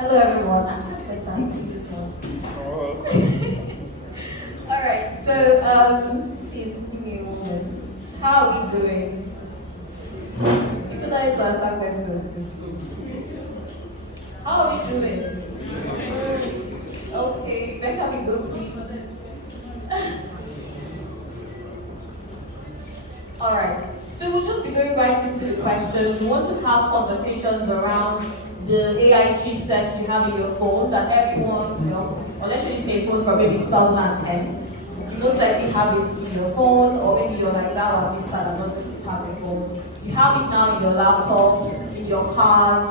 Hello everyone. Alright, so please give me a moment. How are we doing? You could answer some questions. How are we doing? Okay, next time we go, please. Alright, so we'll just be going right into the questions. We want to have conversations around the AI chipsets you have in your phones that everyone, unless you're using a phone from maybe 2010, you most likely have it in your phone, or maybe you're like that or Vista that doesn't have a phone. You have it now in your laptops, in your cars.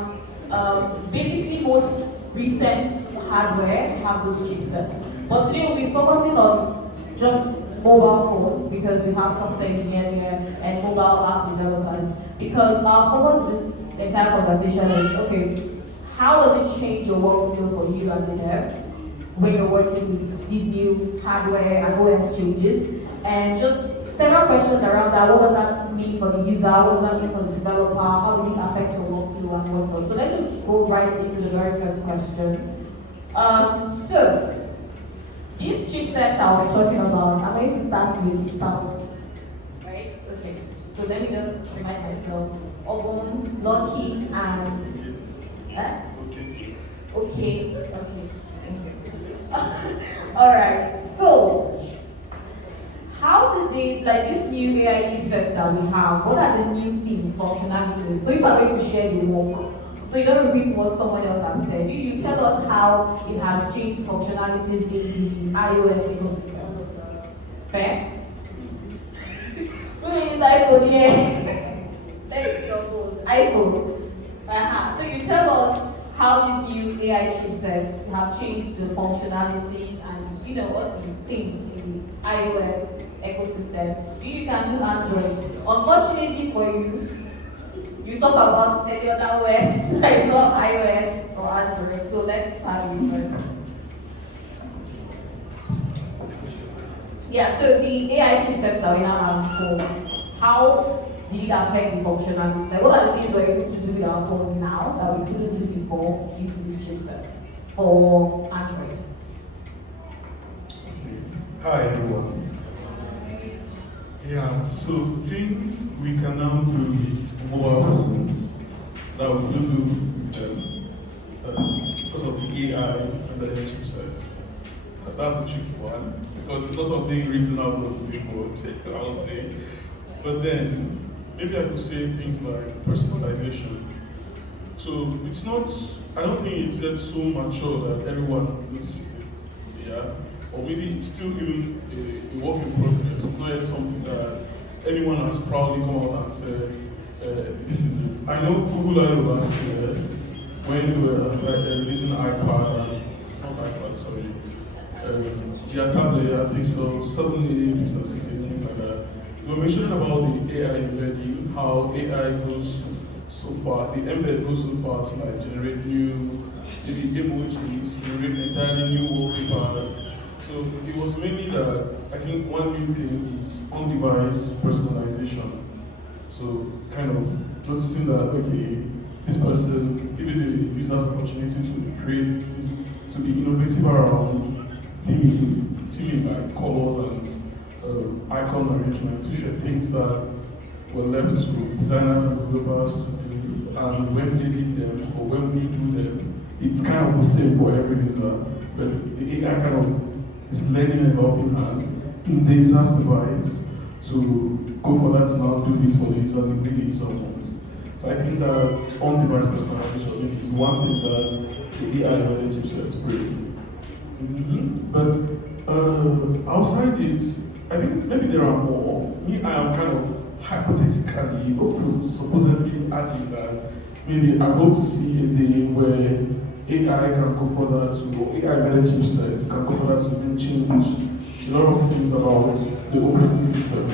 Basically, most recent hardware have those chipsets. But today we'll be focusing on just mobile phones because we have software engineers here and mobile app developers. Because our focus of this entire conversation is, okay, how does it change your workflow for you as a dev when you're working with these new hardware and OS changes? And just several questions around that. What does that mean for the user? What does that mean for the developer? How will it affect your workflow and whatnot? So let's just go right into the very first question. So these chipsets that we're talking about, I'm going to start with sound. Right? Okay. So let me just remind myself. Obum, Lucky, and okay. Thank you. Alright, so how to date like this new AI chipsets that we have, what are the new things, functionalities? So if I'm going to share the work, so you don't repeat what someone else has said. You tell us how it has changed functionalities in the iOS ecosystem. Fair? Who is iPhone here? Let's your phone. iPhone. So you tell us how these new AI chipsets have changed the functionalities and what you think in the iOS ecosystem. You can do Android. Unfortunately for you, you talk about any other OS, like not iOS or Android. So let's start with first. Yeah, so the AI chipsets that we now have for how did it affect the functionalities? Like what are the things we're able to do with our phones now that we couldn't do before due to these chipsets for Android? Hi everyone. Yeah, so things we can now do with mobile phones that we couldn't do with them because of the AI and the chipsets. That's a tricky one because it's not something written out on the billboard, I would say. But then maybe I could say things like personalization. So it's not, I don't think it's yet so mature that everyone notices it, yeah? Or maybe it's still even a work in progress. It's not yet something that anyone has proudly come out and said, this is it. I know Google last year, when they were releasing iPad, their tablet, I think so, 7, 8, or 6, 8, things like that. We were mentioning about the AI embedding, how AI goes so far, the embed goes so far to like generate new, maybe emojis, generate entirely new wallpapers. So it was mainly that I think one new thing is on-device personalization. So kind of noticing that okay, this person, giving the users opportunity to create, to be innovative around theming like colors and icon arrangements, which are things that were left to designers and developers to do. And when they did them, or when we do them, it's kind of the same for every user. But the AI kind of is lending a helping hand in the user's device to go for that to now do this for the user the way the user wants. So I think that on-device personalization is one thing that the AI and the chipsets bring. But outside it, I think maybe there are more. Me, I am kind of hypothetically or supposedly adding that maybe I hope to see a day where AI can go further to, or AI-related chipsets can go further to change a lot of things about the operating system.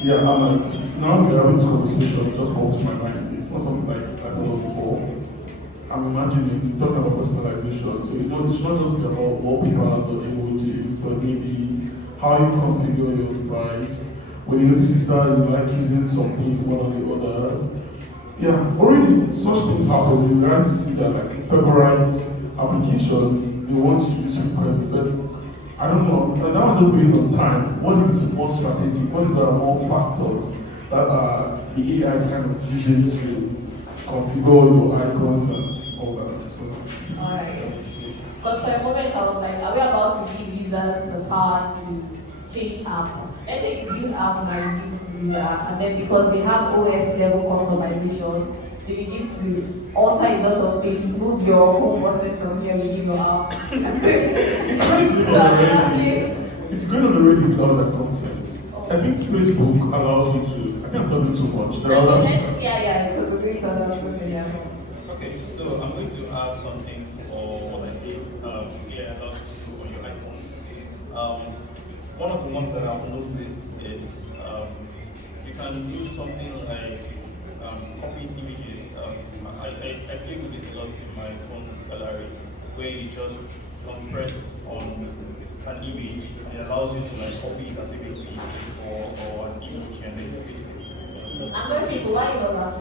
Yeah, I'm like, now we're having this conversation, it just popped to my mind. It's not something like I thought of before. I'm imagining, talking about personalization, so it should not just be about wallpapers or emojis, but maybe how you configure your device. When you notice that you like using some things more than the others, Yeah, already such things happen. You guys to see that like favorite applications, they want to use requests, but I don't know, and that was just based on time. What if it's more strategic? What if there are more factors that the AI is kind of using to configure your icons and all that? So. Alright. Because for a moment I was like, are we about to give users the power to change app? Let's say you build app now, you give it to user, and then because they have OS level customizations, you begin to alter a lot of things, move your home button from here within your app. It's going on already without that concept. I think Facebook allows you to, I think I'm talking too much. There are other yeah, because we're going to other people, yeah. Okay, so I'm going to add some things for what I did. Yeah, allows you to do on your iPhones. One of the ones that I've noticed is you can use something like copy images. I play with this a lot in my phone's gallery, where you just compress on an image and it allows you to like copy it as a PPT or an image and then paste it. I'm going to people, why you know that?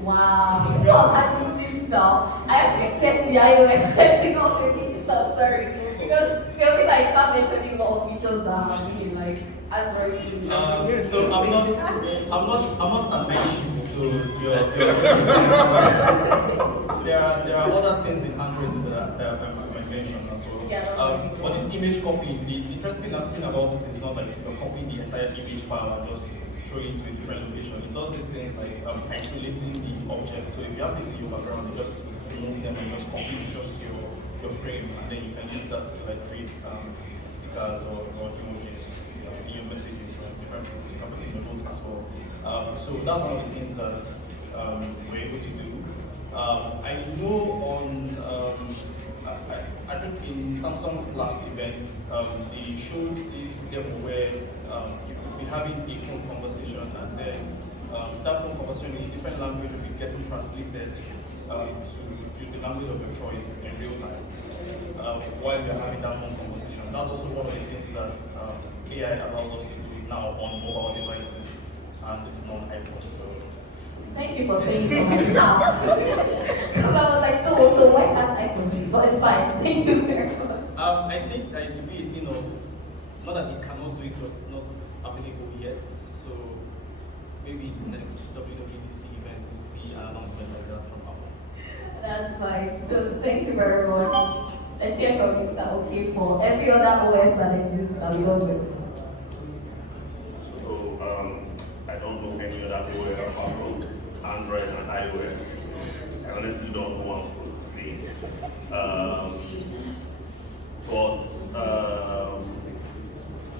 Wow, you all had to see stuff. I actually expected you were expecting all the stuff, sorry. Because feel like start mentioning all features that have been like Android. So I'm not mentioning. So there are other things in Android that I mentioned as well. Yeah, but this image copy, the interesting thing about it is not like you're copying the entire image file and just throwing it to a different location. It does these things like isolating the object. So if you have this in your background, you just remove them and just copy it just to your frame, and then you can use that to like create stickers or emojis in your messages or different places. You can put it in your notes as well. So that's one of the things that we're able to do. I know on I think in Samsung's last event, they showed this demo where you could be having a phone conversation, and then that phone conversation in a different language will be getting translated to the language of your choice in real time while you're having that phone conversation. That's also one of the things that AI allows us to do now on mobile devices, and this is on iPhone. So. Thank you for saying so much now. Because I was like, so why can't I continue? But it's fine. Thank you very much. I think that it will be, not that it cannot do it, but it's not available yet. So maybe in the next WWDC event we'll see an announcement like that from Apple. That's fine. So thank you very much. Let's hear from Mr. Okay for every other OS that exists that we don't know. So I don't know any other OS apart from Android and iOS. I honestly don't know what I'm supposed to say. But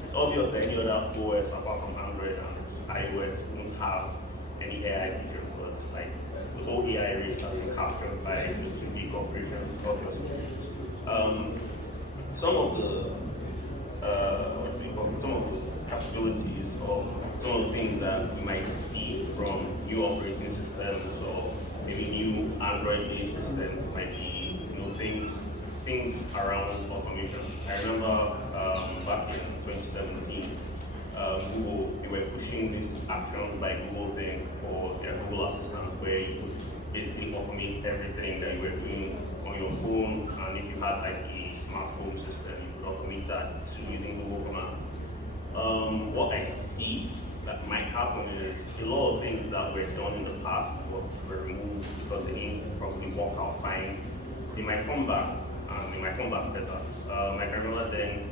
it's obvious that any other OS apart from Android and iOS won't have any AI feature because like the whole AI race has been captured by the two big corporations, obviously. Some of the capabilities or some of the things that we might see from new operating systems or maybe new Android-based systems might be things around automation. I remember back in 2017, Google, they were pushing this Actions by Google thing for their Google Assistant, where you could basically automate everything that you were doing on your phone, and if you had like a smart home system, you could automate that too using Google commands. What I see that might happen is a lot of things that were done in the past were removed because they didn't probably work out fine. They might come back, and they might come back better. I can remember then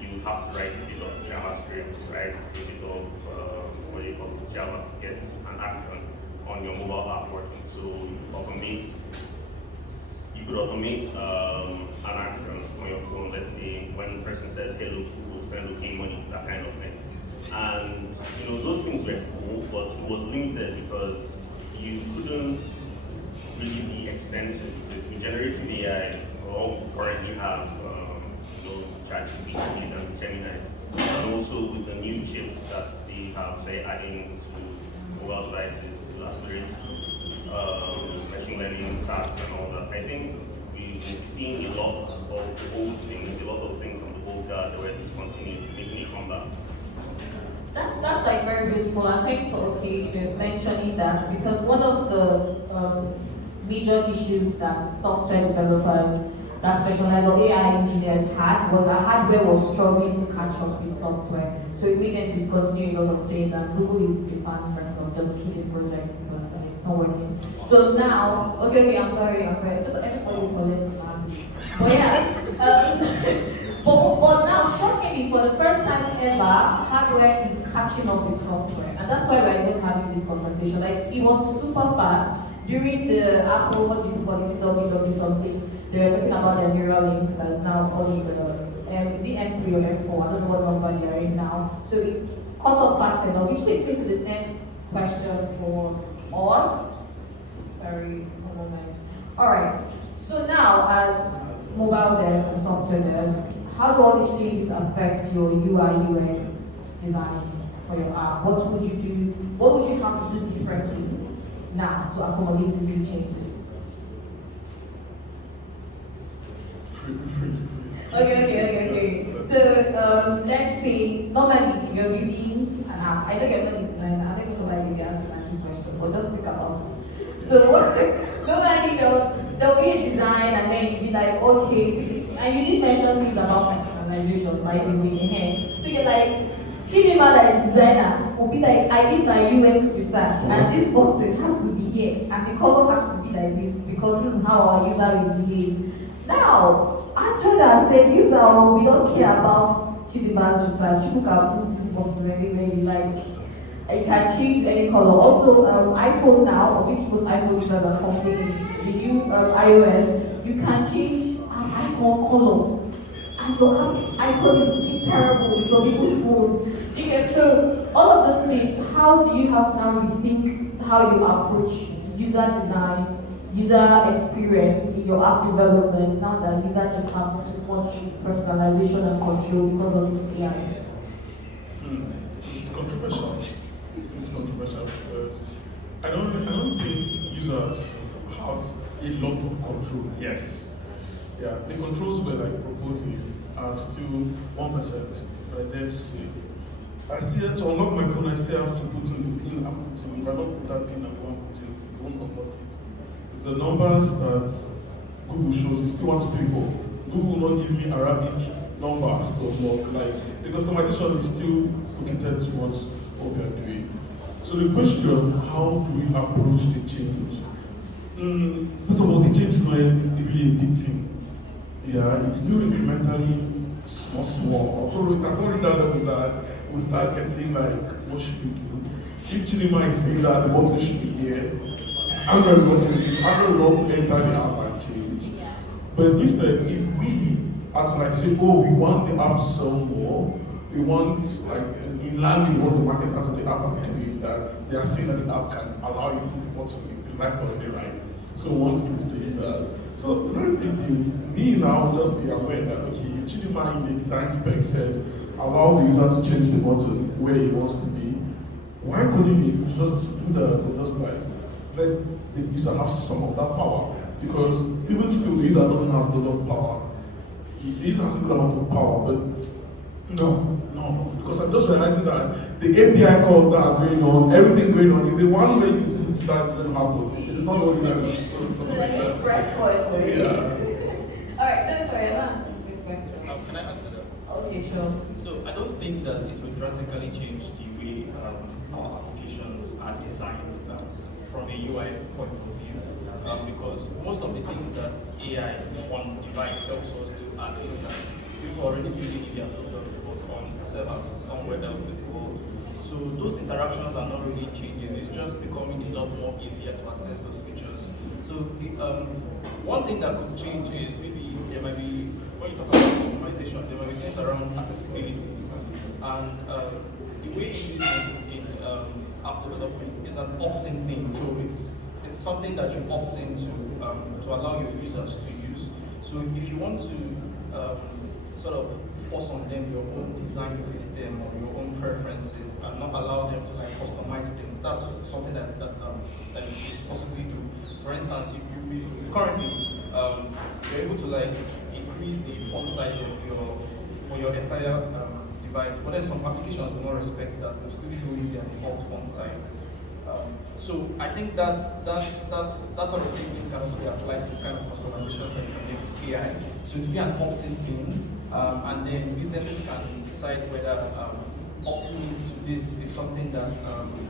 you have to write a bit of JavaScript, right? A bit of what do you call it, Java to get an action on your mobile app working. So you could automate an action on your phone. Let's say when the person says hello, Google, send okay money, that kind of thing. And those things were cool, but it was limited because you couldn't really be extensive. So if you generated AI, we all currently have ChatGPTs and Geminis, and also with the new chips that they're adding to mobile devices to accelerate machine learning tasks and all that. I think we've seen a lot of old things, a lot of things from the old guard that were discontinued, making a comeback. That's like very useful. And thanks for mentioning that, because one of the major issues that software developers that specialize or AI engineers had was that hardware was struggling to catch up with software. So it made them discontinue a lot of things, and Google is the fan person of just keeping projects, but it's not working. So now, okay, I'm sorry. Just everybody collects money. But yeah, but now, shockingly, for the first time ever, hardware is catching up with software, and that's why we're even having this conversation. Like, it was super fast during the Apple, what do you call it, WW something. They were talking about their neural links that's now on the is it M3 or M4? I don't know what number they are in now. So it's caught up fast enough, which takes me to the next question for us. Sorry, a moment. Alright, so now as mobile devs and software devs, how do all these changes affect your UI UX design for your app? What would you do? What would you have to do differently now to accommodate the new changes? Okay. So let's say normally you're building an app. I know you're not a designer. I don't know why you asked me this question, but just think about it. So normally there'll be a design, and then you'll be like, okay, and you did mention things about personalization, by the way. So you're like, Chidima, like designer, will be like, I did my UX research, and this button has to be here, and the color has to be like this, because this is how our user will behave. Now, Angela said, we don't care about Chidima's research. People can put this button anywhere you like. You can change any color. Also, iPhone now, which was iPhone users are complaining, the new iOS, you can change an icon color. And your icon is looking terrible for people's phones. You get, so all of those things, how do you have to now rethink how you approach user design, user experience in your app development, now that users just have too much personalization and control because of this AI? It's controversial. Because I don't think users have a lot of control yet. Yeah, the controls we're like proposing are still 1%. I dare to say. I still have to unlock my phone. I still have to put in the pin I'm putting. If I don't put that pin I'm going to put in, it won't unlock it. The numbers that Google shows is still 1, 2, 3, 4. Google will not give me Arabic numbers to unlock. Like, the customization is still located towards what we are doing. So the question, how do we approach the change? First of all, the change is not really a big thing. Yeah, it's still incrementally small. So it has not reached that level that we start getting like, what should we do? If Chidima is saying that the button should be here, Android will not enter the app and change. But instead, if we are to like say, oh, we want the app to sell more, we want like in line with what the market has on the app are doing, that they are saying that the app can allow you to put the button in life already, right? So we want to give it to the users. So very big deal. Me now will just be aware that okay, if Chidima in the design spec said allow the user to change the button where he wants to be, why couldn't he just do that? Just like let the user have some of that power? Because even still the user doesn't have a lot of power. The user has a good amount of power, but no. Because I'm just realizing that the API calls that are going on, everything going on, is the one way you can start to happen. It's not only that. So like it's press point for you. Yeah. Alright, that's why I'm asking a good question. Can I answer that? Okay, sure. So I don't think that it will drastically change the way our applications are designed from a UI point of view, because most of the things that AI on device helps us do are things that people already building in their product but on servers somewhere else in the world. So those interactions are not really changing. It's just becoming a lot more easier to access those features. So one thing that could change is maybe there might be, when you talk about customization, there might be things around accessibility. And the way it is in app development is an opt-in thing. So it's something that you opt into to allow your users to use. So if you want to sort of force on them your own design system or your own preferences and not allow them to like customize things, that's something that you should possibly do. For instance, if you currently you're able to like increase the font size of your entire device, but then some applications will not respect that. They'll still show you their default font sizes. So I think that sort of thinking can also be applied to the kind of customizations that you can make with AI. So it will be an opt-in thing, and then businesses can decide whether opting into this is something that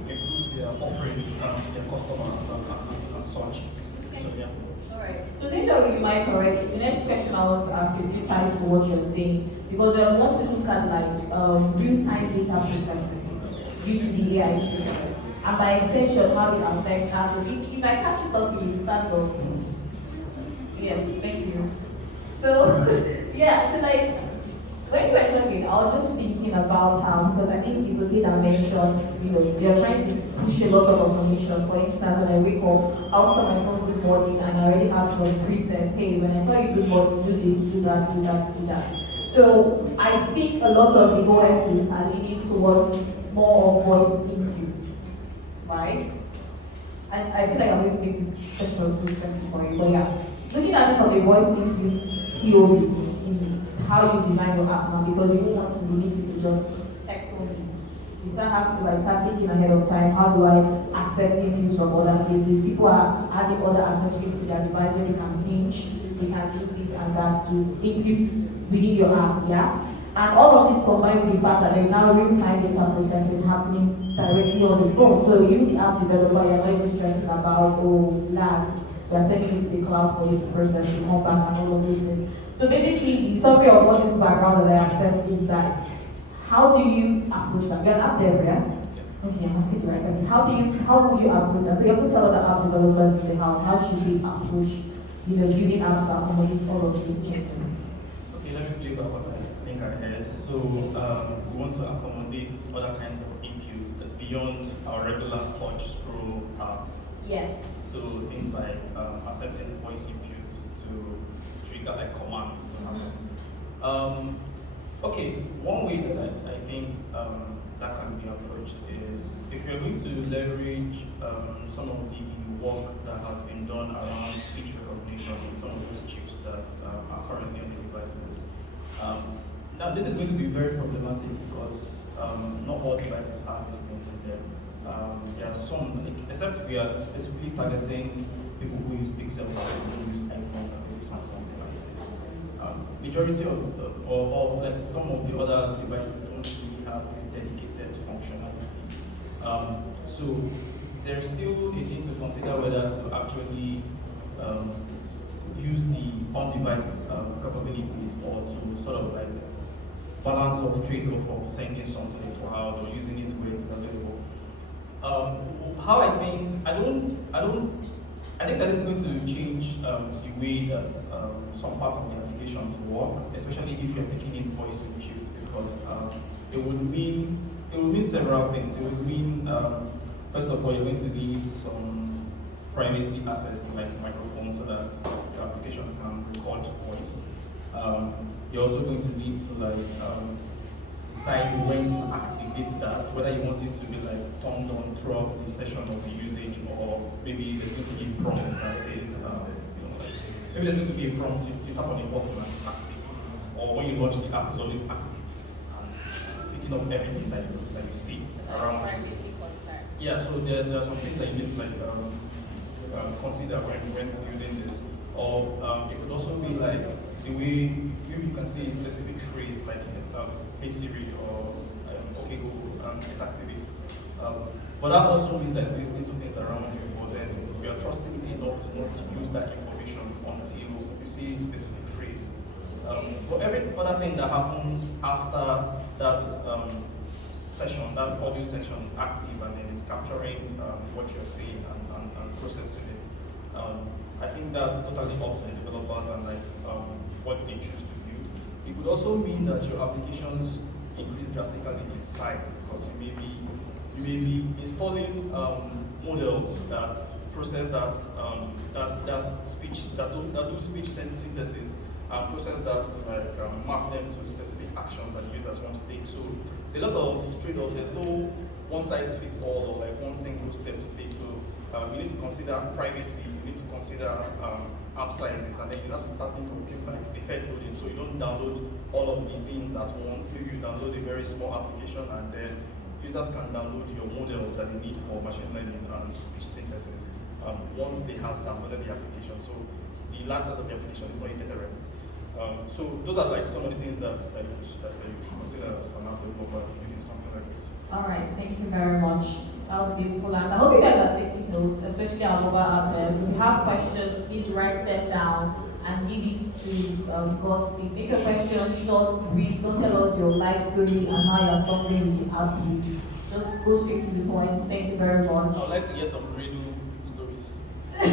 improves their offering to their customers and such. So yeah. Alright. So since you're with my correct, the next question I want to ask is two times for what you're saying, because I want to look at like real-time data processing due to the AI systems, and by extension how it affects us. If I catch it up, you start off. Yes, thank you. So yeah, so like when you were talking, I was just thinking about how, because I think it's okay that mention, you're trying to push a lot of automation. For instance, when I wake up, I'll tell my phone good morning and I already have some presets. Hey, when I tell you good morning, do this, do that, do that, do that. So I think a lot of the OSs are leaning towards more of voice input, right? And I feel like I'm going to make this question too specific for you, but yeah. Looking at it from a voice input POV, how you design your app now, because you don't want to limit it to just text only. You start having to like start thinking ahead of time, how do I accept inputs from other places? People are adding other accessories to their device where they can pinch, they can do this and that to input within your app, yeah? And all of this combined with the fact that there's now real-time data processing happening directly on the phone. So you, the app developer, you're not even stressing about, lags, we're sending it to the cloud for this person to come back and all of those things. So basically, the summary of all this background that I have said is that how do you approach that? You're an app developer, yeah? Okay, I'm asking the right person. How will you approach that? So you also tell other app developers in the house, how should they approach, building apps to accommodate all of these changes? Okay, let me play back what I think I heard. So we want to accommodate other kinds of inputs beyond our regular touch scroll tab. Yes. So things like accepting voice inputs to trigger like commands to happen. Okay, one way that I think that can be approached is if you're going to leverage some of the work that has been done around speech recognition in some of those chips that are currently on the devices. Now this is going to be very problematic because not all devices have these things in them. There are some, except we are specifically targeting people who use Pixels and people who use iPhones and maybe Samsung devices. Majority of, or like some of the other devices don't really have this dedicated functionality. So there's still a need to consider whether to actually use the on-device capabilities or to sort of like balance of trade-off of sending something to the cloud or using it where it's available. How I think that this is going to change the way that some parts of the application work, especially if you're taking in voice inputs, because it would mean several things. It would mean first of all, you're going to need some privacy access to like microphone so that your application can record voice. You're also going to need to like decide when to activate that, whether you want it to be like turned on throughout the session of the usage, or maybe there's going to be a prompt that says, maybe there's going to be a prompt, you tap on a button and it's active, or when you launch the app, it's always active, and it's picking up everything that you see around you. Yeah, so there are some things that you need to like consider when building this, or it could also be like the way you can say a specific phrase like hey Siri or okay Google and it activates. But that also means that it's listening to things around you, but then we are trusting enough to not use that information until you see a specific phrase. But every other thing that happens after that session, that audio session is active and then it's capturing what you're saying and processing it. I think that's totally up to the developers and like what they choose to build. It could also mean that your applications increase drastically in size because you may be installing models that process that speech that do speech synthesis and process that to like map them to specific actions that users want to take. So a lot of trade-offs. There's no one size fits all or like one single step to take. So you need to consider privacy, you need to consider app sizes, and then you have to start thinking of things like effect loading, so you don't download all of the things at once. Maybe you download a very small application, and then users can download your models that they need for machine learning and speech synthesis once they have downloaded the application. So the large size of the application is not inherent. So those are like some of the things that you should consider as an app developer using something like this. All right, thank you very much. That was a beautiful answer. I hope you guys are taking notes, especially our mobile app devs. If you have questions, please write them down and give it to Godspeed. Make your question short, brief. Don't tell us your life story and how you're suffering with the app. Just go straight to the point. Thank you very much. I would like to hear some riddle stories. Okay,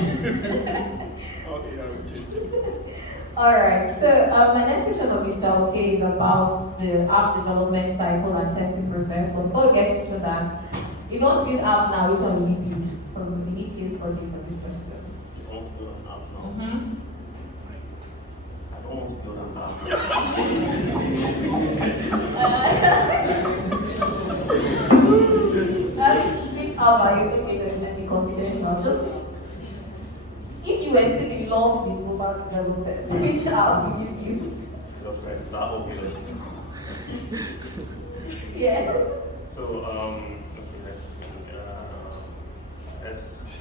I will change it. All right. So my next question of Mr. OK is about the app development cycle and testing process. So before we get into that, if you want to build app now, which one will you use? Because we need case study for this question. You want to build an app now? Mm-hmm. I don't want to build an app Which app are you thinking of any confidential? Just if you were still in love with mobile development, which app would you use? Just press that obvious. Yeah. So okay,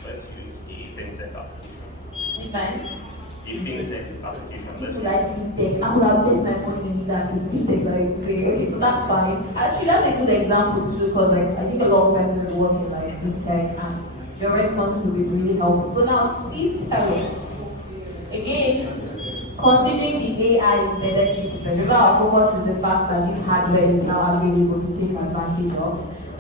let's use a fintech application. Defense. A fintech application. If you like fintech, I would have bet my money in that is fintech, like say, okay, so that's fine. Actually, that's a good example too, because like I think a lot of persons work in like fintech and your responses will be really helpful. So now, please tell us, again, considering the AI embedded chipset, remember our focus is the fact that this hardware is now available to take advantage of,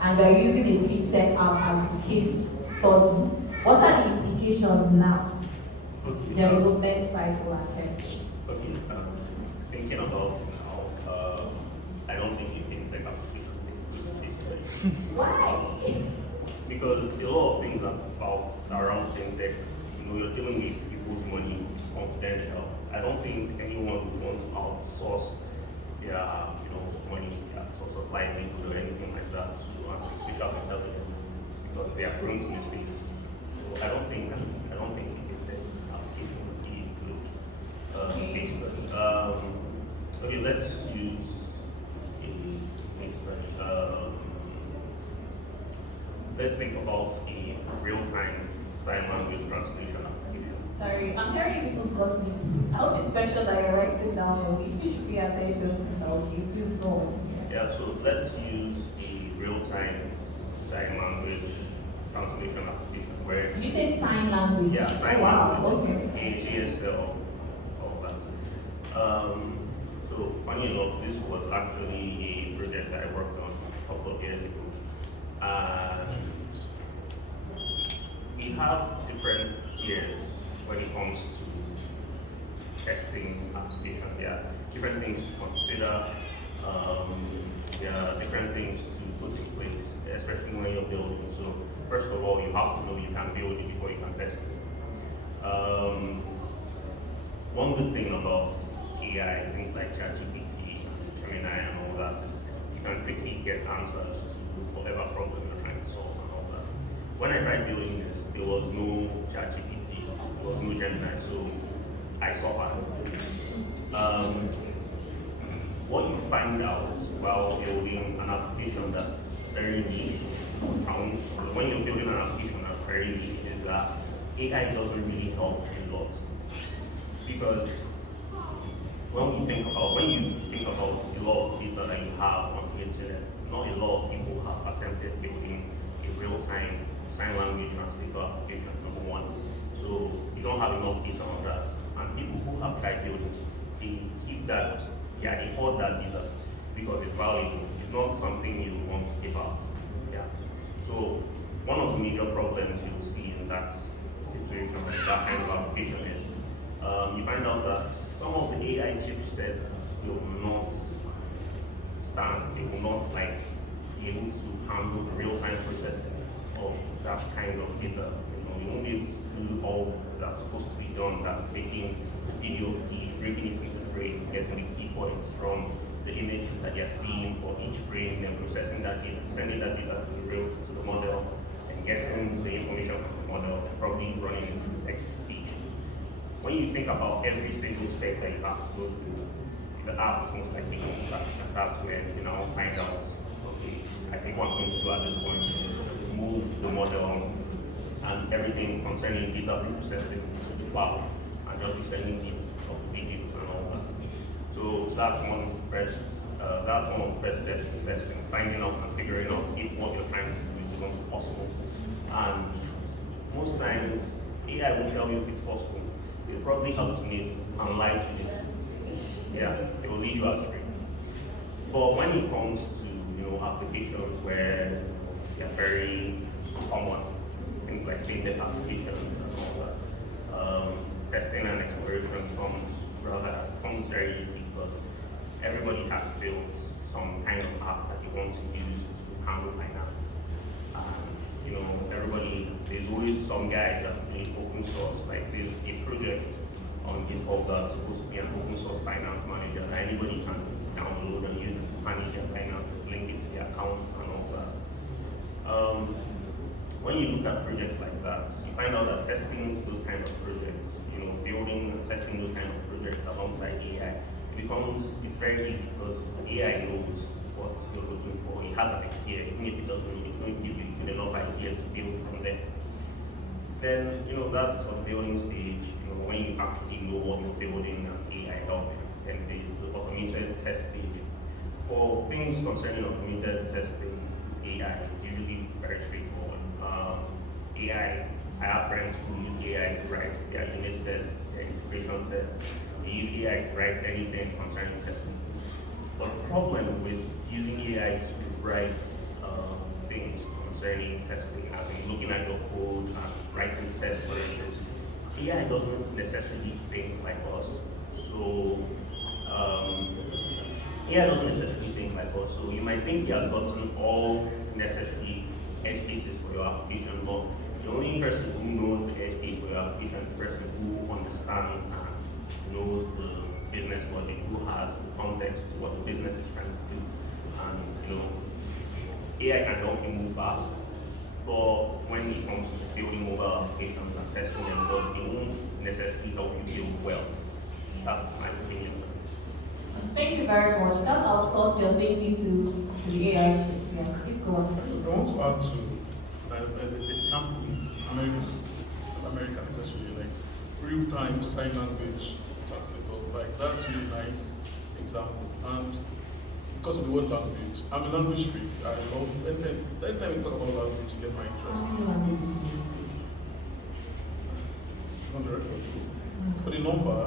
and we're using a fintech app as a case study. What are the implications now? Okay, Development cycle and testing. okay, thinking about it now, I don't think a fintech application will be this way. Why? Because a lot of things about around fintech, you're dealing with people's money, it's confidential. I don't think anyone would want to outsource their, money, their source of livelihood or anything like that to artificial intelligence because they are prone to mistakes. So I don't think a fintech application would be a good case study. Okay, let's use a case study. Let's think about a real-time sign language translation application. Sorry, I'm hearing people's gossip. I hope it's special that you're writing down. If you should pay attention to that, okay, please go on. Yeah, so let's use a real-time sign language translation application where Did you say sign language? yeah, sign Oh, wow, language, okay. ASL, all that. So funny enough, this was actually a project that I worked on a couple of years ago. We have different tiers when it comes to testing application. There are different things to consider. There are different things to put in place, especially when you're building. So first of all, you have to know you can build it before you can test it. One good thing about AI, things like ChatGPT, Gemini, and all that is you can quickly get answers to whatever problem you're trying to solve and all that. When I tried building this, there was no ChatGPT, there was no Gemini, so I suffered. What you find out while building an application that's very niche, when you're building an application that's very niche, is that AI doesn't really help a lot. Because when you think about a lot of data that you have on the internet, not a lot of people have attempted building a real-time sign language translator application, number one. So you don't have enough data on that. And people who have tried building it, they keep that, they hold that data because it's valuable. It's not something you want to give out. Yeah. So one of the major problems you'll see in that situation, like that kind of application is you find out that some of the AI chipsets will not stand, they will not be able to handle the real-time processing of that kind of data. You won't be able to do all that's supposed to be done, that's taking video feed, breaking it into frames, getting the key points from the images that you're seeing for each frame, then processing that data, sending that data to the model, and getting the information from the model, probably running it through text to speech. When you think about every single step that you have to go through, the app is most likely going to crash, and that's when you now find out, okay, I think what I'm going to do at this point is move the model and everything concerning data processing to the cloud and just be sending bits of videos and all that. So that's one of the first steps is testing, finding out and figuring out if what you're trying to do is not possible. And most times, AI will tell you if it's possible. It probably hallucinate and lie to you. Yeah, it will lead you astray. But when it comes to applications where they're very common, things like fintech applications and all that, testing and exploration comes very easy because everybody has built some kind of app that they want to use to handle finance. And there's always some guy that's doing open source. Like there's a project on GitHub that's supposed to be an open source finance manager that anybody can download and use it to manage their finances, link it to their accounts and all that. When you look at projects like that, you find out that testing those kind of projects, building and testing those kind of projects alongside AI, it's very easy because AI knows what you're looking for. It has an idea, even if it doesn't, it's going to give you good enough idea to build from there. Then, that's on the building stage, when you actually know what you're building and AI help you. Then there's the automated test stage. For things concerning automated testing with AI, it's usually very straightforward. I have friends who use AI to write their unit tests, their integration tests. They use AI to write anything concerning testing. But the problem with using AI to write things concerning testing, as in looking at your code and writing tests for it, AI doesn't necessarily think like us. So AI doesn't necessarily think like us. So you might think he has gotten all necessary edge cases for your application, but the only person who knows the edge case for your application is the person who understands and knows the business logic, who has the context to what the business is trying to do. And AI can help you move fast, but when it comes to building mobile applications and testing them, it won't necessarily help you build well. That's my opinion. Thank you very much. That outsources your thinking to the AI. Yeah, please go on. I want to add to the example is American essentially, like real-time sign language translator. Like that's a really nice example. And because of the word language, I'm a language freak. I love anytime we talk about language, you get my interest. It's on the record. For the number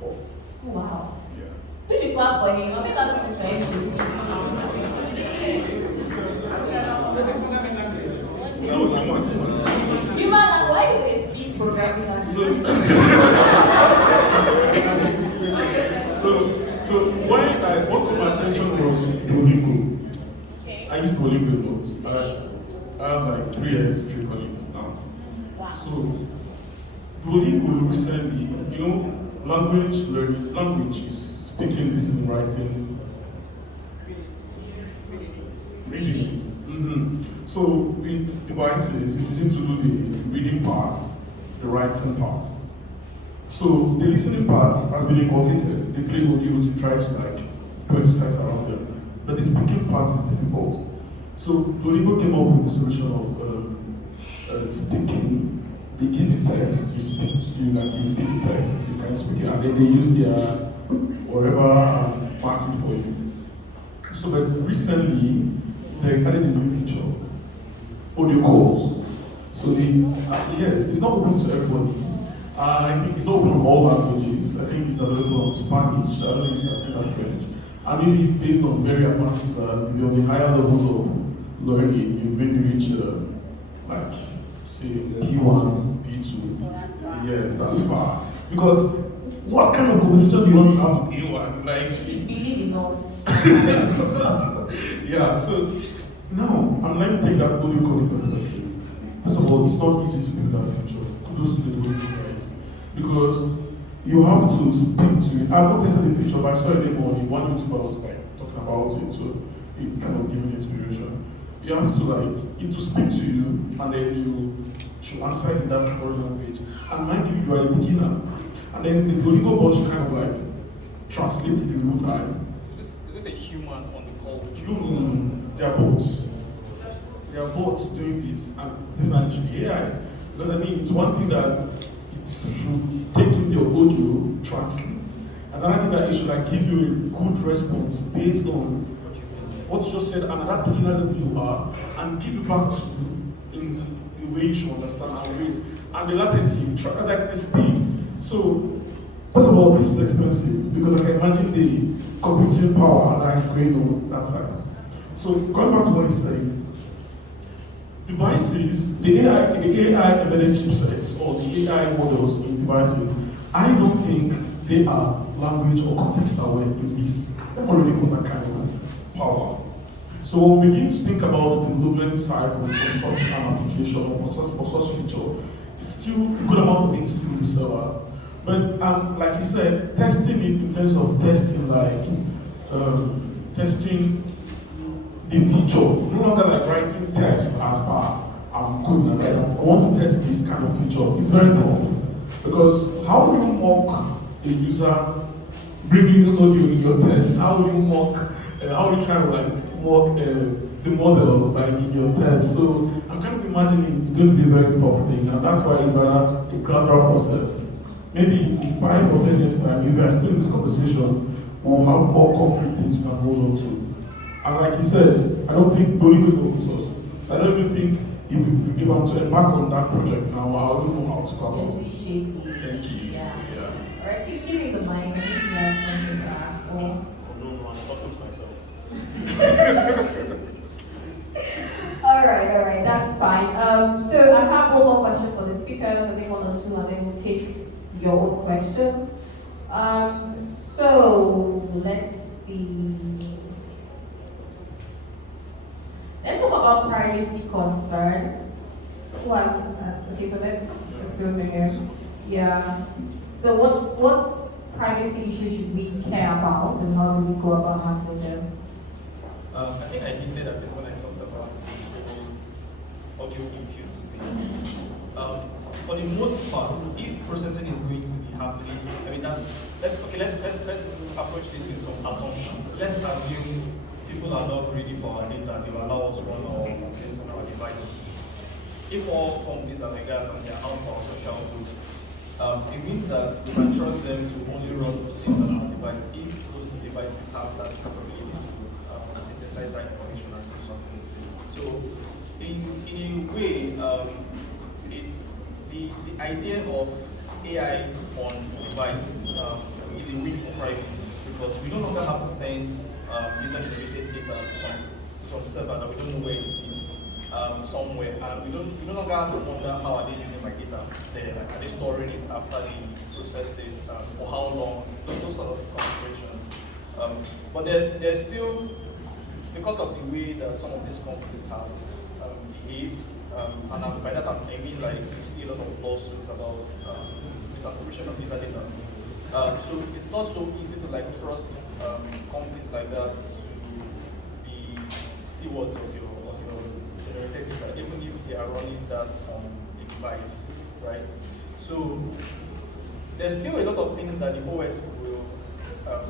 4. Oh, wow. Yeah. We should clap for him. I mean, that is very good. No, come on. Human and why do they speak programming language? So why what caught my attention was Duolingo. Okay. I use Duolingo a lot. I have like 3 years straight on it now. Wow. So Duolingo recently, language is speaking, listening, writing, reading. So with devices, it's easy to do the reading part, the writing part. So the listening part has been inculcated. They play audio to try to put exercise around them. But the speaking part is difficult. So Duolingo came up with the solution of speaking. They give you text, you speak to you, like you repeat the text, you can speak it, and then they use their whatever and mark it for you. So but recently, they added a new feature, audio calls. So yes, it's not open to everybody. I think it's not open to all languages. I think it's available on Spanish. I don't think it's kind of French. And maybe based on very advanced users, if you're on the higher levels of learning, you maybe reach like say P1, P2. Yes, that's far. Because what kind of conversation do you want to have with P1? Like, You believe in us. yeah, so now I'm going to take that audio coding perspective. First of all, it's not easy to build that feature. Kudos to the Duolingo guys. Because you have to speak to it. I've not tested the feature, but I saw it on one YouTuber was like talking about it, so it kind of gave me inspiration. You have to it will speak to you, and then you should answer in that foreign language. And mind you, you are a beginner. And then the Duolingo bot should kind of like translate it in real time. Is this a human on the call with you? No, they are bots. There are bots doing this, and this is actually AI. Because I mean, it's one thing that it should take in your audio, translate. Another thing that it should like give you a good response based on what you just said and at that beginner level you are, and give it back to you in the way you should understand and rate. And the latency, like the speed. So, first of all, this is expensive because I can imagine the computing power that is going on that side. So, going back to what he's saying, devices, the AI embedded chipsets or the AI models in devices, I don't think they are language or context aware in this. They're already for that kind of power. So when we begin to think about the development cycle for such an application or for such feature, it's still a good amount of things still in the server. But like you said, testing it in terms of testing testing the feature, no longer like writing tests as per code. Like, I want to test this kind of feature. It's very tough because how do you mock a user bringing audio in your test? How do you mock? How do you kind of like mock the model like in your test? So I'm kind of imagining it's going to be a very tough thing, and that's why it's rather a gradual process. Maybe in 5 or 10 years time, if we are still in this conversation, we'll have more concrete things we can hold on to. And like you said, I don't think Duolingo is open source. I don't even think if I'm to embark on that project now, I don't know how to come up. Thank you. Yeah. Alright, please give me the mic. I think you have something to ask. No, I'm focused myself. Alright, that's fine. So I have one more question for the speakers, I think 1 or 2, and then we'll take your own questions. So let's see. Let's talk about privacy concerns. Okay, so let's go here. Yeah. So what privacy issues should we care about, and how do we go about handling them? I think I hinted at it when I talked about the audio input thing. For the most part, if processing is going to be happening, I mean let's approach this with some assumptions. Let's assume people are not ready for our data, they will allow us to run our things on our device. If all companies are like that and they are out for our social good, it means that we can trust them to only run those things on our device if those devices have that capability to synthesize that information and do something with it. So, in a way, it's the idea of AI on device is a win for privacy because we no longer have to send user-generated data to some server that we don't know where it is somewhere, and we no longer have to wonder how are they using my data there, like are they storing it after they process it, for how long, those sort of considerations. But there's still, because of the way that some of these companies have behaved, and by that I mean like you see a lot of lawsuits about misappropriation of user data. So it's not so easy to like trust companies like that to be stewards of your generated data, even if they are running that on the device, right? So there's still a lot of things that the OS will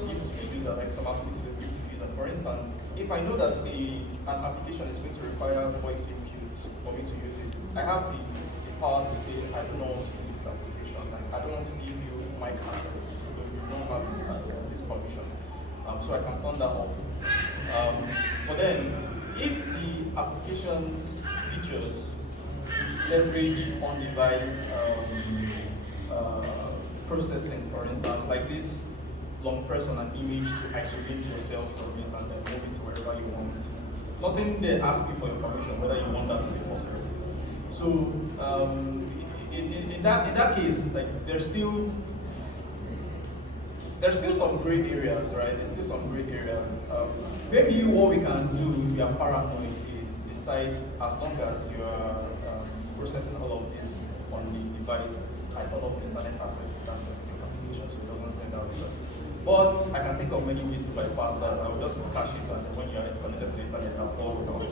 give to the user, like some abilities they give to the user. For instance, if I know that an application is going to require voice inputs for me to use it, I have the power to say I don't want to use this application. Like I don't want to give you mic access. You don't have this permission. So I can turn that off. But then, if the application's features leverage on-device processing, for instance, like this long press on an image to isolate yourself from it and then move it to wherever you want. Nothing there asks you for your permission, whether you want that to be possible. So in that case, like there's still some gray areas, right? There's still some gray areas. Maybe what we can do if we are paranoid is decide, as long as you are processing all of this on the device, I turn off internet access to that specific application so it doesn't send out data. But I can think of many ways to bypass that. I will just cache it, and then when you are connected to the internet, I'll fall down.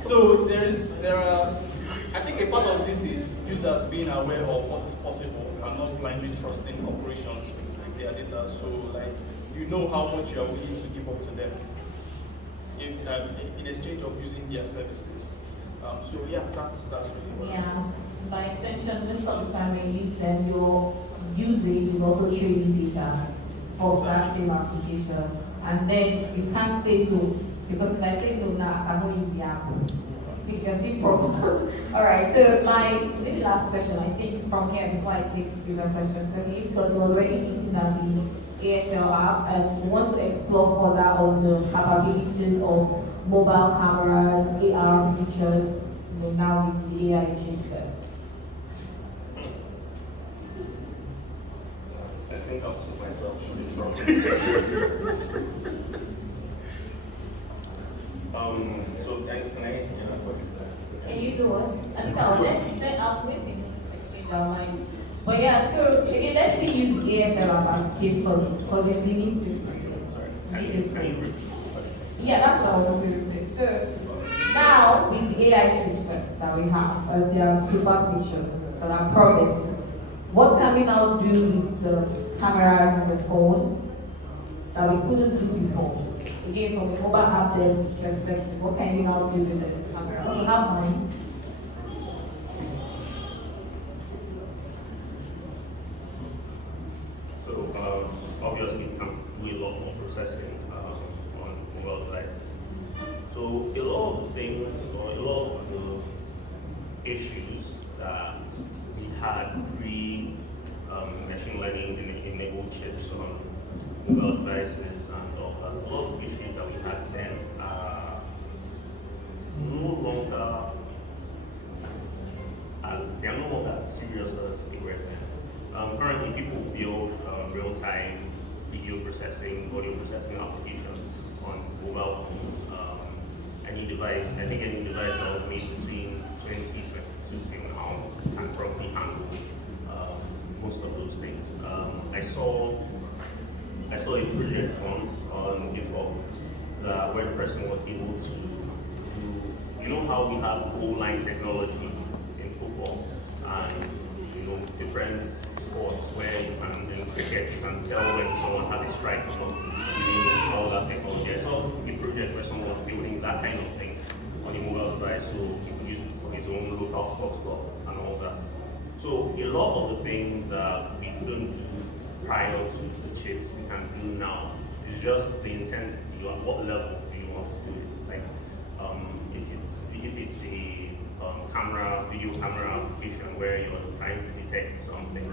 So there are, I think a part of this is users being aware of what is possible and not blindly trusting corporations with their data. So like, you know how much you are willing to give up to them in exchange of using their services. So yeah, that's really what it is. By extension, most of the time when you send your usage is also trading data for that same application. And then you can't say no, because if I say no now, I cannot use the app. So you can see problem. Alright, so my really last question, I think from here before I take bigger questions from you, because we're already hinting at the ASL app and we want to explore further on the capabilities of mobile cameras, AR features, now with the AI chipset. I think I'll put myself on this so can you do what? I think I'll waiting to exchange our minds. But yeah, so again, let's see use the ASL app as case study, because if we need to. Yeah, that's what I want to say. So now with the AI chipsets that we have, there are super features that are promised. What can we now do with the cameras on the phone that we couldn't do before? Again, from a mobile app dev's perspective, what can you now do with the camera? Also have mine. So obviously we can do a lot more processing on mobile devices. So a lot of the things or a lot of the issues that we had pre-machine learning enabled chips on mobile devices and all that, a lot of issues that we had then are no longer as serious as they were then. Currently, people build real-time video processing, audio processing applications on mobile phones. Any device that was made between 2022 till now can probably handle most of those things. I saw a project once on GitHub where the person was able to do, you know how we have goal line technology in football and different sports where you can, in cricket, you can tell when someone has a strike or not using all that technology. I saw a project where someone was building that kind of thing on a mobile device, so he could use it for his own local sports club and all that. So a lot of the things that we couldn't do prior to the chips we can do now. It's just the intensity, at what level do you want to do it? Like if it's a video camera application where you're trying to detect something,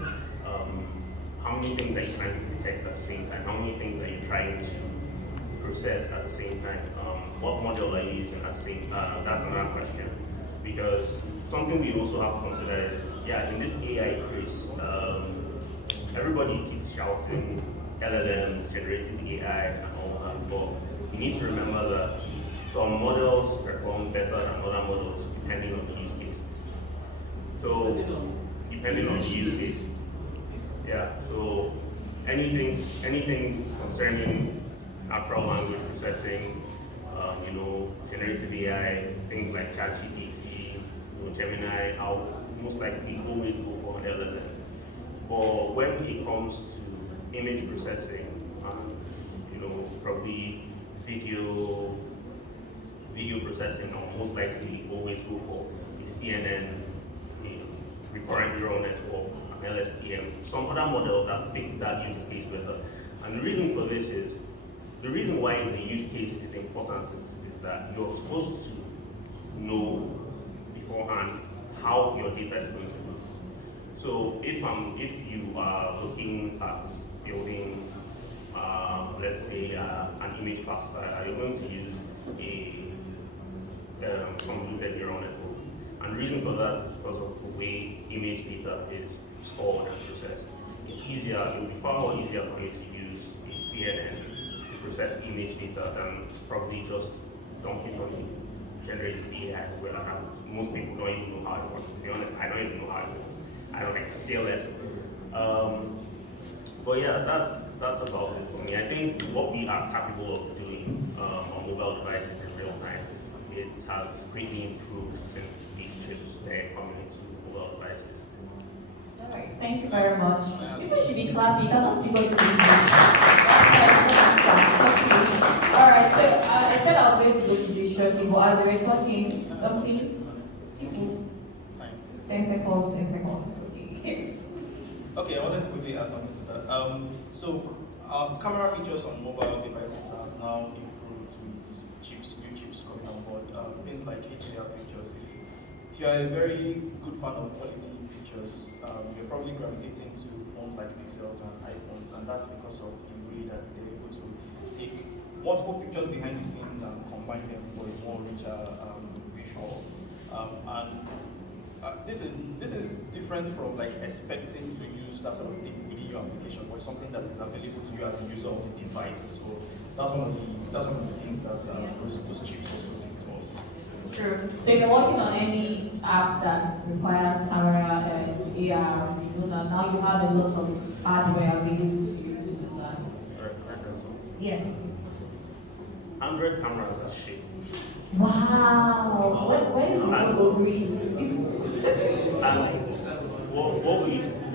how many things are you trying to detect at the same time? How many things are you trying to process at the same time? What model are you using at the same time? That's another question. Because something we also have to consider is, in this AI craze, everybody keeps shouting LLMs, generative AI, and all that, but you need to remember that some models perform better than other models depending on the use case. So, depending on the use case, so anything concerning natural language processing, generative AI, things like ChatGPT, Gemini, I'll most likely always go for LLM. But when it comes to image processing and probably video processing, I'll most likely always go for a CNN, a recurrent neural network, an LSTM, some other model that fits that use case better. And the reason for this is, the reason why the use case is important is that you're supposed to know beforehand how your data is going to look. So if you are looking at building, let's say an image classifier, you're going to use a convoluted neural network. And the reason for that is because of the way image data is stored and processed. It's easier, it will be far more easier for you to use a CNN to process image data than probably just dumping on generative AI, where most people don't even know how it works. To be honest, I don't even know how it works. I don't like TLS. But yeah, that's about it for me. I think what we are capable of doing on mobile devices in real time, it has greatly improved since these chips started coming into mobile devices. All right, thank you very much. This one should be clapping. You cannot speak on the All right, so I said I was going to go to this shortly, but as we were talking, something. 10 seconds, 10 seconds. Okay. Okay, I wanted to quickly add something to that. Camera features on mobile devices have now improved with new chips coming on board. Things like HDR pictures. If you are a very good fan of quality pictures, you're probably gravitating to phones like Pixels and iPhones, and that's because of the way that they're able to take multiple pictures behind the scenes and combine them for a more richer visual. This is different from like expecting to use that sort of thing within your application, or something that is available to you as a user of the device. So that's one of the things that those chips also do to us. True. So if you're working on any app that requires camera, AR, now you have a lot of hardware available to you to do that. Yes. Android cameras are shit. Wow. Where is the logo green? And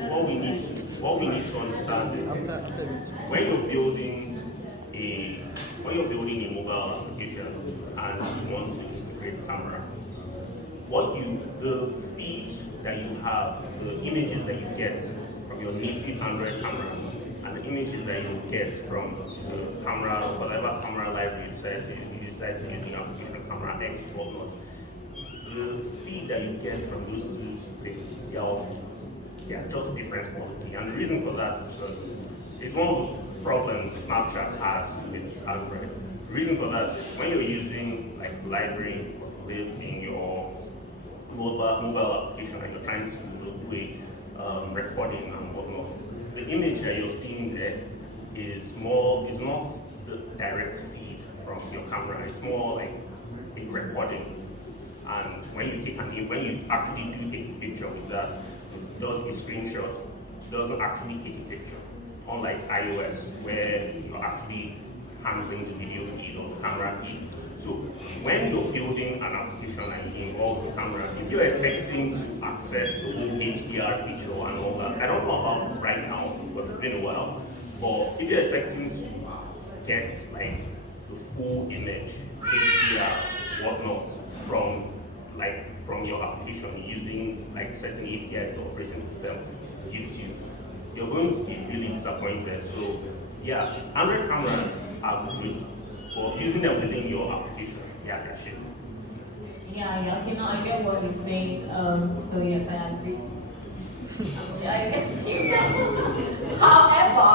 what we need to understand is when you're building a mobile application and you want to integrate camera, the feed that you have, the images that you get from your native Android camera, and the images that you get from the camera, whatever camera library you decide to use in application, camera X, whatnot, the feed that you get from those two things, they are just different quality. And the reason for that is because it's one of the problems Snapchat has with Android. The reason for that is when you're using like library in your mobile application and you're trying to do a recording and whatnot, the image that you're seeing there is not the direct feed from your camera. It's more like a recording. And when you actually do take a picture with that, it does a screenshot. It doesn't actually take a picture. Unlike iOS, where you're actually handling the video feed or the camera feed. So when you're building an application and it involves the camera, if you're expecting to access the whole HDR feature and all that, I don't know about right now because it's been a while, but if you're expecting to get like the full image, HDR, whatnot, from your application using like certain APIs the operating system gives you, you're going to be really disappointed. So yeah, Android cameras are great, but using them within your application, they're shit. Yeah, okay, no, I get what he's saying. So yes, I agree. However,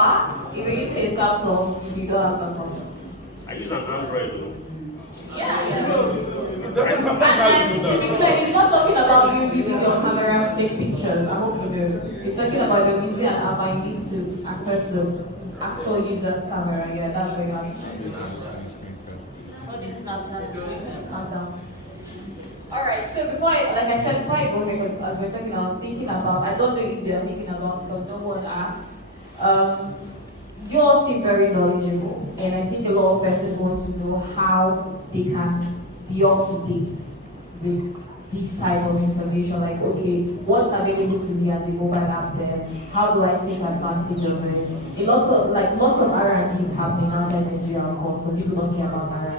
if you use a Samsung, you don't have that problem. I use an Android though. Yeah. That's And he's not talking about you using your camera to take pictures. I hope you know. He's talking about you using an app and you need to access the actual user's camera. Yeah, that's very much. What is Snapchat doing? Calm down. Alright, so before I go, because as we're talking, I was thinking about, I don't know if they're thinking about because no one asked. You all seem very knowledgeable, and I think a lot of persons want to know how they can be up to date with this type of information. Like, okay, what's available to me as a mobile app there? How do I take advantage of it? Lots of R&D is happening outside Nigeria, of course, but people don't care about R&D.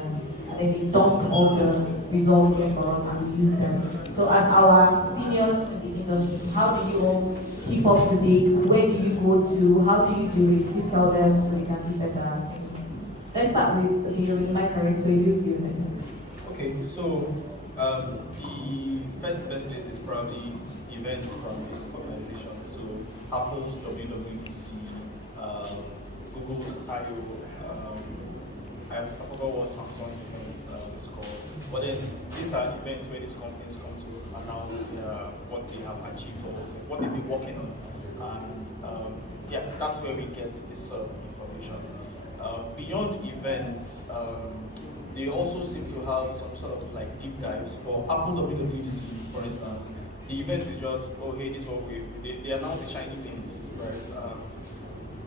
And then they dump all the results in for us and we use them. So as our seniors in the industry, how do you all keep up to date? Where do you go to? How do you do it? Please tell them so we can be better. Let's start with my career, so you do it. Okay, so the best place is probably events from this organization. So Apple's WWDC, Google's I/O. I forgot what Samsung's event is called. But then these are events where these companies come to announce what they have achieved or what they've been working on. And that's where we get this sort of information. Beyond events, they also seem to have some sort of like deep dives. For Apple WWDC, for instance, the event is just, oh hey, this is what they announce the shiny things, right?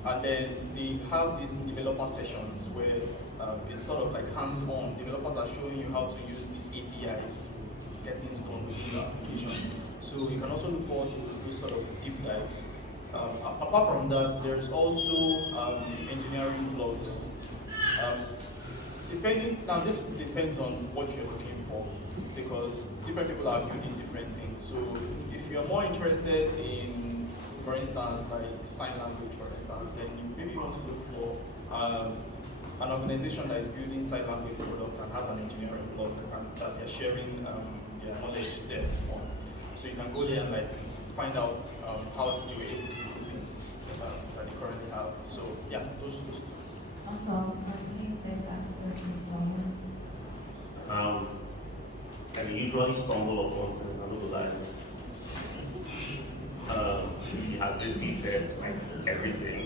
And then they have these developer sessions where it's sort of like hands-on. Developers are showing you how to use these APIs to get things done within your application. So you can also look forward to those sort of deep dives. Apart from that, there's also engineering blogs. Now this depends on what you're looking for, because different people are building different things. So if you're more interested in, for instance, like sign language, for instance, then maybe you want to look for an organization that is building sign language products and has an engineering blog and that they're sharing their knowledge there on. So you can go there and like find out how they were able to do things that they currently have. So yeah, those two. Awesome. I usually stumble upon things, I'm not gonna lie. As this being said, like everything,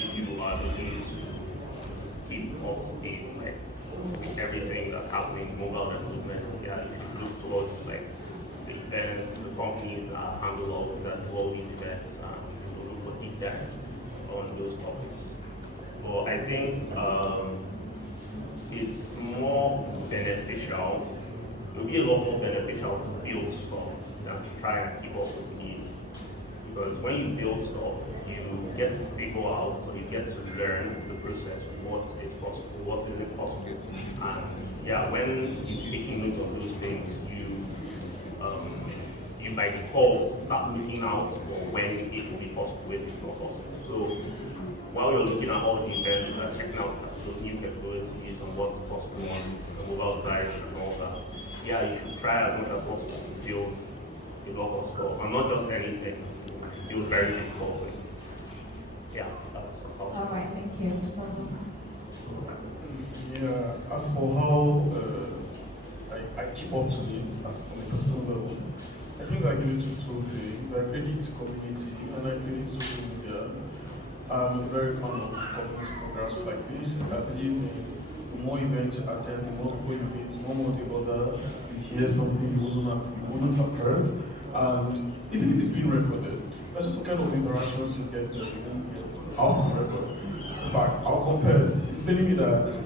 if you are looking to keep up to date, like everything that's happening, mobile development, yeah, you should look towards like the events, the companies that handle all of that, all these events, and look for deep dives on those topics. But I think it's more beneficial, it will be a lot more beneficial to build stuff than to try and keep up with the needs. Because when you build stuff, you get to figure out, or you get to learn the process, what is possible, what isn't possible. And yeah, when you take note of those things, you by default start looking out for when it will be possible, when it's not possible. So while you're looking at all the events and checking out those new capabilities and what's possible on the mobile device and all that, yeah, you should try as much as possible to build a lot of stuff, and not just anything, build very difficult things. Yeah, that's all right, thank you. Yeah, as for how I keep up to date as on a personal level, I think I give it to two things. I credit community and I credit social media. I'm very fond of companies programs like this. I believe the more events you attend, the more people you meet, the more the other, you hear something you wouldn't have heard. And even if it's being recorded, that's just the kind of interactions you get that you won't get out of record. In fact, I'll confess, it's paining me that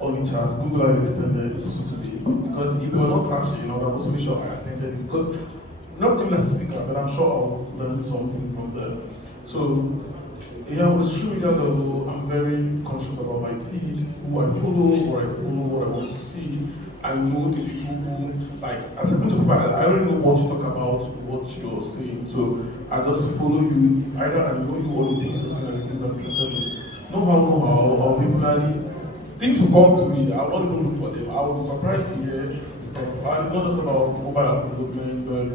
on the chance Google have extended this also today. Because if they were not clashing, I would also make sure I attended it. Because not even as a speaker, but I'm sure I'll learn something from them. So yeah, on the social media level, I'm very conscious about my feed, who I follow, what I want to see. I know the people who, like, as a principal, I already know what you talk about, what you're saying. So I just follow you, either I know you all the things you're saying and the things I'm interested in. No how, I'll definitely, things will come to me, I won't even look for them. I will be surprised to hear stuff. And it's not just about mobile development, but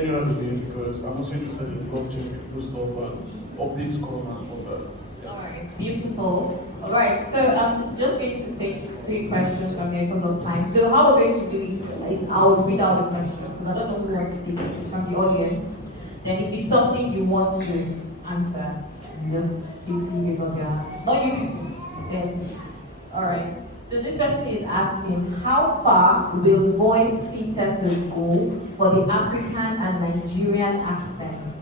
any other domain, because I'm also interested in blockchain, crypto stuff, and updates coming and all that. Alright, beautiful. Alright, so I'm just going to take 3 questions from here because of time. So how we're going to do is I'll read out the questions, because I don't know who wants to do this from the audience. Then if it's something you want to answer, just feel free to raise up your hand. Not you people. Then, alright. So this person is asking, how far will voice synthesis go for the African and Nigerian accents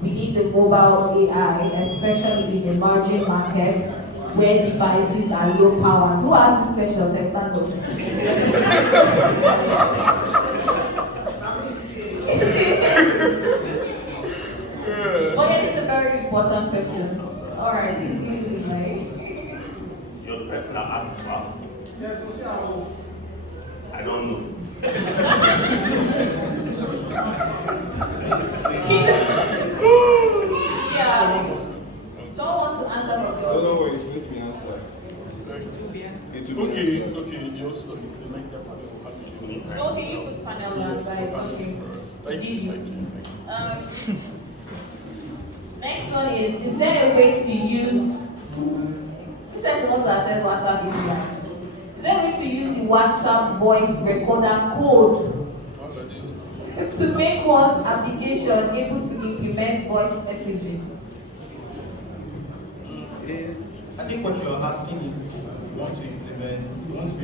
within the mobile AI, especially in emerging markets where devices are low power? Who asked this question? Let's stand up. But it is a very important question. Alright, you're the person that asked about. Yes, we'll see how. I don't know. Yeah. Someone wants to answer for No, no worries, let me answer. It will be answered. Okay, you also like that part of the Okay, you put panel answer. Okay. Thank you. Next one is there a way to use, who says you want to access WhatsApp API? Is there a way to use the WhatsApp voice recorder code to make one's application able to implement voice messaging? I think what you're asking is you want to be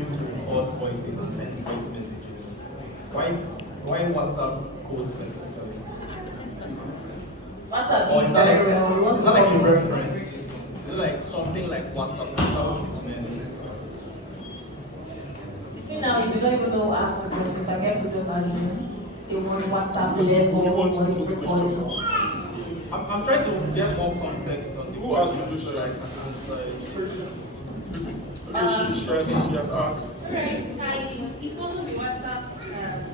able to record voices and send voice messages. Why WhatsApp code specifically? WhatsApp Or is that like very well. a reference? like something like WhatsApp? How should we manage this? See now, if you don't even know how to do this, I guess we just assume you want WhatsApp Because you level, want to voice know the recording. question. I'm trying to get more context on the Who asked the question so I question? can answer it. Okay, she has asked. Alright, it wasn't the WhatsApp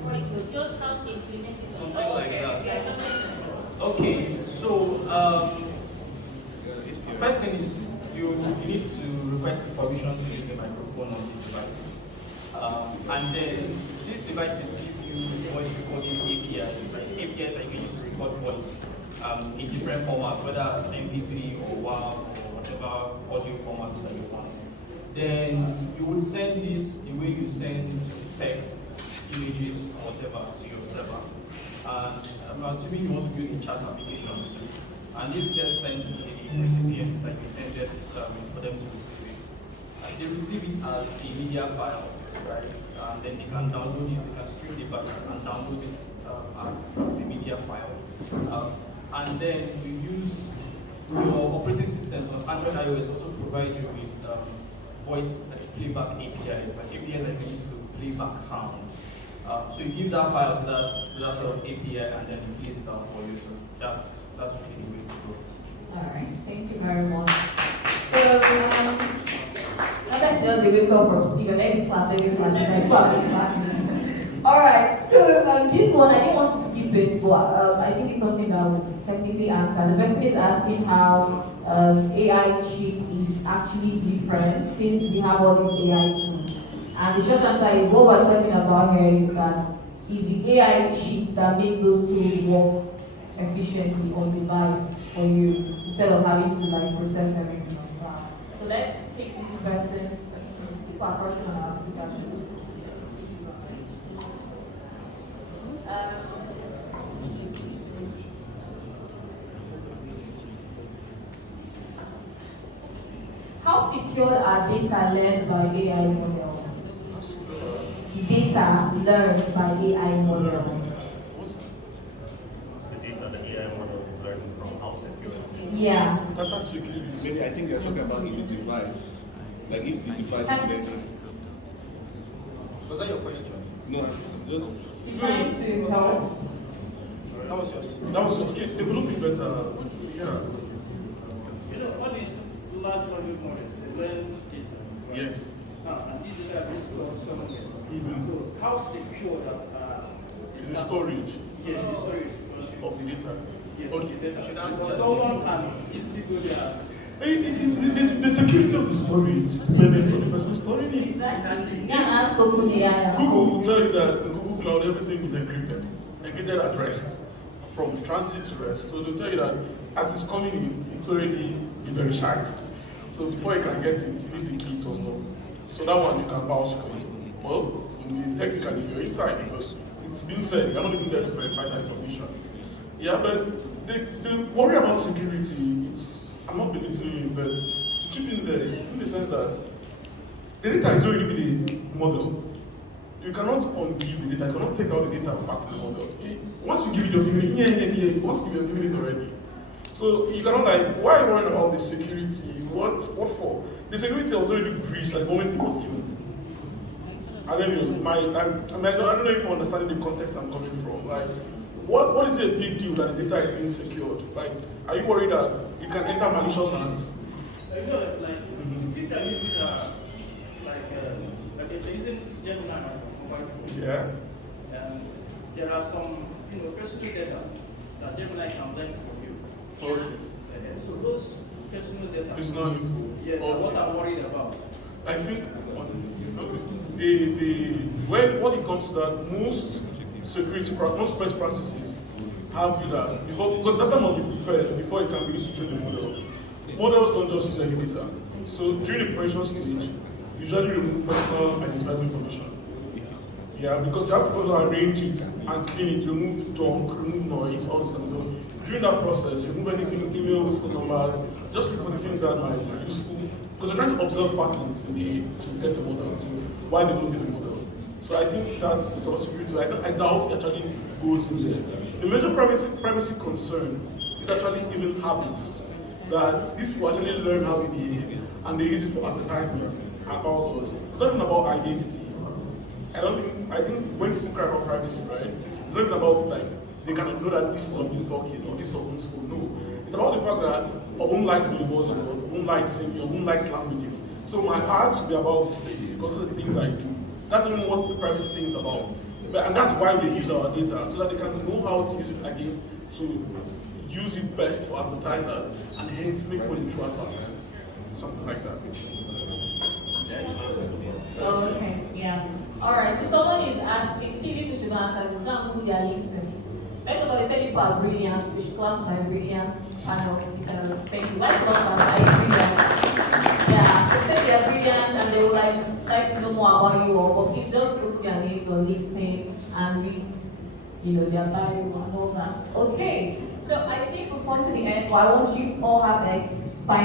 voice note, just how to implement it. Something like that. Yeah, something like that. Okay, so first thing is you need to request permission to use the microphone on the device. And then these devices give you voice recording APIs, like APIs that you can use to record voice in different formats, whether it's MP3 or WAV or whatever audio formats that you want. Then you would send this the way you send text, images, or whatever to your server. And I'm assuming you want to build a chat application too. And this gets sent to the recipients that you intended for them to receive it. They receive it as a media file, right? And then they can download it, they can stream the device and download it as a media file. And then you use your operating systems on Android iOS also provide you with voice playback APIs, like APIs that you can use to play back sound. So you give that file to that sort of API and then it plays it out for you. So that's really the way to go. All right, thank you very much. So, that's just the wake up from Stephen. Let me clap, All right, so this one, I didn't want to skip it, but I think it's something that we'll technically answer. The person is asking how AI chip is actually different since we have all these AI tools. And the short answer is what we're talking about here is that is the AI chip that makes those tools work efficiently on device for you instead of having to like process everything like that. So let's take this person's question and ask the question. How secure are data learned by AI models? Data learned by AI models. The data that AI model is learning from, how secure it is. Yeah. Data security. Maybe I think you're talking about in the device. Like if the device is better. Was that your question? No, just Trying to help. That was yours. That was okay. Developing better. Yeah. You know, all these large language models, they learn data. Right? Yes. And these data are being stored somewhere. So how secure that It's the storage yes, the storage of the data. yes, Okay. the data. Because someone can easily go there. The security of the storage is dependent on the person storing it. Exactly. You can ask Google AI. Google will tell you that in Google Cloud everything is encrypted at rest, from transit to rest. So they'll tell you that as it's coming in, it's already initialized. So before you can get it, you need the key to unlock. So that one you can vouch for it. Well, technically you're inside because it's been said, you're not even there to verify that information. Yeah, but the worry about security, I'm not belittling you, but to chip in there, in the sense that the data is already with the model. You cannot ungive the data, you cannot take out the data back to the model. Once you give it, you're giving it, once you give it, you're giving it already. So you cannot like, why are you worrying about the security? What for? The security was already breached like the moment it was given. And then I don't know if you're understanding the context I'm coming from. Like, what is it a big deal that the data is being secured? Like, are you worried that it can enter malicious hands? You know, like, if you're using, like if you're using Gemini mobile phone, Yeah. there are some, personal data that Gemini can learn from you. Okay. And so those personal data. It's not useful. Yes, Okay. that's what I'm worried about. I think when it comes to that, most most best practices have you that because data must be prepared before it can be used to train the model. Models don't just use any data. So during the preparation stage, usually remove personal identifiable information. Yeah, because you have to also arrange it and clean it, remove junk, remove noise, all this kind of stuff. During that process, remove anything, emails, phone numbers, just look for the things that might be useful. Because you're trying to observe patterns in the to get the model, to why they don't get the model. So I think that's the security. I doubt it actually goes in there. The major privacy concern is actually even habits. that these people actually learn how to behave and they use it for advertisement about us. It's not even about identity. I think when people cry about privacy, right, it's not even about like they kind of know that this is Obum talking or this is Obum's phone. No. It's about the fact that Obum likes volleyball and Obum likes singing, Obum likes languages. So my art should be about these things because of the things I do. That's even what the privacy thing is about. And that's why they use our data, so that they can know how to use it again to use it best for advertisers and hence make money through adverts. Something like that. Oh, okay, yeah. Alright, so someone is asking, TV you should answer, it's not who they are LinkedIn. First of all, they said people are brilliant, we should clap my brilliant panel. Thank you. Like LokDon, are you brilliant? Yeah, they say they are brilliant and they would like to know more about you all, but please just look their names on LinkedIn and read, their bio and all that. Okay, so I think we've come to the end, but I want you all have a final